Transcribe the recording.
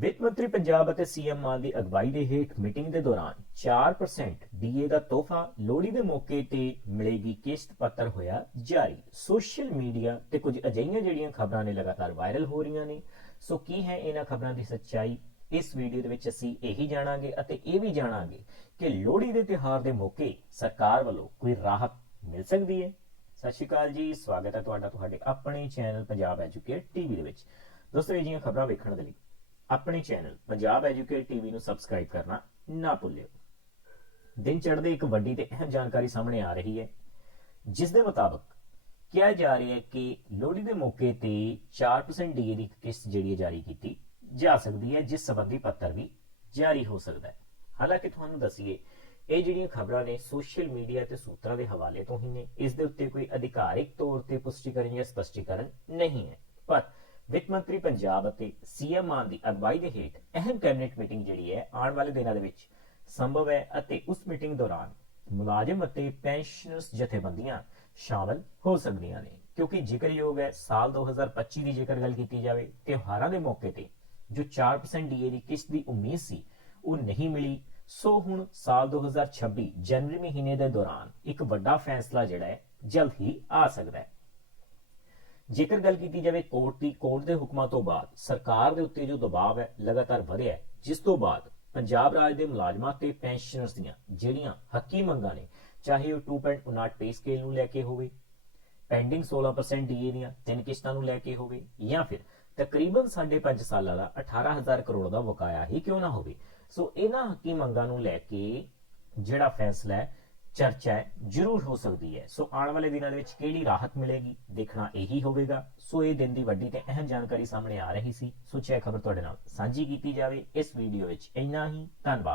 ਵਿੱਤ ਮੰਤਰੀ ਪੰਜਾਬ ਅਤੇ ਸੀਐਮ ਮਾਨ ਦੀ ਅਗਵਾਈ ਦੇ ਹੇਠ ਮੀਟਿੰਗ ਦੇ ਦੌਰਾਨ 4% ਡੀਏ ਦਾ ਤੋਹਫਾ ਲੋਹੜੀ ਦੇ ਮੌਕੇ ਤੇ ਮਿਲੇਗੀ ਕਿਸ਼ਤ ਪੱਤਰ ਹੋਇਆ ਜਾਰੀ। ਸੋਸ਼ਲ ਮੀਡੀਆ ਤੇ ਕੁਝ ਅਜਿਹੀਆਂ ਜਿਹੜੀਆਂ ਖਬਰਾਂ ਨੇ ਲਗਾਤਾਰ ਵਾਇਰਲ ਹੋ ਰਹੀਆਂ ਨੇ। ਸੋ ਕੀ ਹੈ ਇਹਨਾਂ ਖਬਰਾਂ ਦੀ ਸੱਚਾਈ? ਇਸ ਵੀਡੀਓ ਦੇ ਵਿੱਚ ਅਸੀਂ ਇਹੀ ਜਾਣਾਂਗੇ ਅਤੇ ਇਹ ਵੀ ਜਾਣਾਂਗੇ ਕਿ ਲੋਹੜੀ ਦੇ ਤਿਉਹਾਰ ਦੇ ਮੌਕੇ ਸਰਕਾਰ ਵੱਲੋਂ ਕੋਈ ਰਾਹਤ ਮਿਲ ਸਕਦੀ ਹੈ। ਸਤਿ ਸ਼੍ਰੀ ਅਕਾਲ ਜੀ, ਸਵਾਗਤ ਹੈ ਤੁਹਾਡਾ ਤੁਹਾਡੇ ਆਪਣੇ ਚੈਨਲ ਪੰਜਾਬ ਐਜੂਕੇਟ ਟੀਵੀ ਦੇ ਵਿੱਚ। ਦੋਸਤੋ, ਇਹ ਜਿਹੀਆਂ ਖਬਰਾਂ ਵੇਖਣ ਦੇ ਲਈ ਆਪਣੇ ਚੈਨਲ ਪੰਜਾਬ ਐਜੂਕੇਟ ਟੀਵੀ ਨੂੰ ਸਬਸਕ੍ਰਾਈਬ ਕਰਨਾ ਨਾ ਭੁੱਲਿਓ। ਦਿਨ ਚੜ੍ਹਦੇ ਇੱਕ ਵੱਡੀ ਤੇ ਅਹਿਮ ਜਾਣਕਾਰੀ ਸਾਹਮਣੇ ਆ ਰਹੀ ਹੈ, ਜਿਸ ਦੇ ਮੁਤਾਬਕ ਕਿਹਾ ਜਾ ਰਿਹਾ ਹੈ ਕਿ ਲੋਹੜੀ ਦੇ ਮੌਕੇ ਤੇ 4% ਡੀਏ ਦੀ ਕਿਸ਼ਤ ਜਿਹੜੀ ਜਾਰੀ ਕੀਤੀ ਜਾ ਸਕਦੀ ਹੈ, ਜਿਸ ਸੰਬੰਧੀ ਪੱਤਰ ਵੀ ਜਾਰੀ ਹੋ ਸਕਦਾ ਹੈ। ਹਾਲਾਂਕਿ ਤੁਹਾਨੂੰ ਦੱਸੀਏ, ਇਹ ਜਿਹੜੀਆਂ ਖਬਰਾਂ ਨੇ ਸੋਸ਼ਲ ਮੀਡੀਆ ਤੇ ਸੂਤਰਾਂ ਦੇ ਹਵਾਲੇ ਤੋਂ ਹੀ ਨੇ। ਇਸ ਦੇ ਉੱਤੇ ਕੋਈ ਅਧਿਕਾਰਿਕ ਤੌਰ ਤੇ ਪੁਸ਼ਟੀਕਰਨ ਜਾਂ ਸਪਸ਼ਟੀਕਰਨ ਨਹੀਂ ਹੈ। ਪਰ ਵਿੱਤ ਮੰਤਰੀ ਪੰਜਾਬ ਅਤੇ ਸੀਐਮ ਮਾਨ ਦੀ ਅਗਵਾਈ ਦੇ ਹੇਠ ਅਹਿਮ ਕੈਬਨਿਟ ਮੀਟਿੰਗ ਜਿਹੜੀ ਹੈ ਆਉਣ ਵਾਲੇ ਦਿਨਾਂ ਦੇ ਵਿੱਚ ਸੰਭਵ ਹੈ ਅਤੇ ਉਸ ਮੀਟਿੰਗ ਦੌਰਾਨ ਮੁਲਾਜ਼ਮ ਅਤੇ ਪੈਨਸ਼ਨਰਸ ਜਥੇਬੰਦੀਆਂ ਸ਼ਾਮਲ ਹੋ ਸਕਦੀਆਂ ਨੇ। ਕਿਉਂਕਿ ਜ਼ਿਕਰਯੋਗ ਹੈ, ਸਾਲ 2025 ਦੀ ਜੇਕਰ ਗੱਲ ਕੀਤੀ ਜਾਵੇ, ਤਿਉਹਾਰਾਂ ਦੇ ਮੌਕੇ ਤੇ ਜੋ 4% ਡੀਏ ਦੀ ਕਿਸ਼ਤ ਦੀ ਉਮੀਦ ਸੀ ਉਹ ਨਹੀਂ ਮਿਲੀ। ਸੋ ਹੁਣ ਸਾਲ 2026 ਜਨਵਰੀ ਮਹੀਨੇ ਦੇ ਦੌਰਾਨ ਇੱਕ ਵੱਡਾ ਫੈਸਲਾ ਜਿਹੜਾ ਹੈ ਜਲਦ ਹੀ ਆ ਸਕਦਾ ਹੈ। ਜੇਕਰ ਗੱਲ ਕੀਤੀ ਜਾਵੇ ਕੋਰਟ ਦੇ ਹੁਕਮਾਂ ਤੋਂ ਬਾਅਦ ਸਰਕਾਰ ਦੇ ਉੱਤੇ ਜੋ ਦਬਾਅ ਹੈ ਲਗਾਤਾਰ ਵਧਿਆ ਹੈ, ਜਿਸ ਤੋਂ ਬਾਅਦ ਪੰਜਾਬ ਰਾਜ ਦੇ ਮੁਲਾਜ਼ਮਾਂ ਤੇ ਪੈਨਸ਼ਨਰਸ ਦੀਆਂ ਜਿਹੜੀਆਂ ਹੱਕੀ ਮੰਗਾਂ ਨੇ, ਚਾਹੇ ਉਹ 2.59 ਪੇ ਸਕੇਲ ਨੂੰ ਲੈ ਕੇ ਹੋਵੇ, ਪੈਂਡਿੰਗ 16% ਡੀਏ ਦੀਆਂ 3 ਕਿਸ਼ਤਾਂ ਨੂੰ ਲੈ ਕੇ ਹੋਵੇ, ਜਾਂ ਫਿਰ ਤਕਰੀਬਨ 5.5 ਸਾਲਾਂ ਦਾ 18,000 ਕਰੋੜ ਦਾ ਬਕਾਇਆ ਹੀ ਕਿਉਂ ਨਾ ਹੋਵੇ। ਸੋ ਇਹਨਾਂ ਹੱਕੀ ਮੰਗਾਂ ਨੂੰ ਲੈ ਕੇ ਜਿਹੜਾ ਫੈਸਲਾ ਹੈ, ਚਰਚਾ ਜ਼ਰੂਰ ਹੋ ਸਕਦੀ ਹੈ। ਸੋ ਆਉਣ ਵਾਲੇ ਦਿਨਾਂ ਦੇ ਵਿੱਚ ਕਿਹੜੀ ਰਾਹਤ ਮਿਲੇਗੀ, ਦੇਖਣਾ ਇਹੀ ਹੋਵੇਗਾ। ਸੋ ਇਹ ਦਿਨ ਦੀ ਵੱਡੀ ਤੇ ਅਹਿਮ ਜਾਣਕਾਰੀ ਸਾਹਮਣੇ ਆ ਰਹੀ ਸੀ। ਸੋਚਿਆ ਖਬਰ ਤੁਹਾਡੇ ਨਾਲ ਸਾਂਝੀ ਕੀਤੀ ਜਾਵੇ। ਇਸ ਵੀਡੀਓ ਵਿੱਚ ਇੰਨਾ ਹੀ। ਧੰਨਵਾਦ।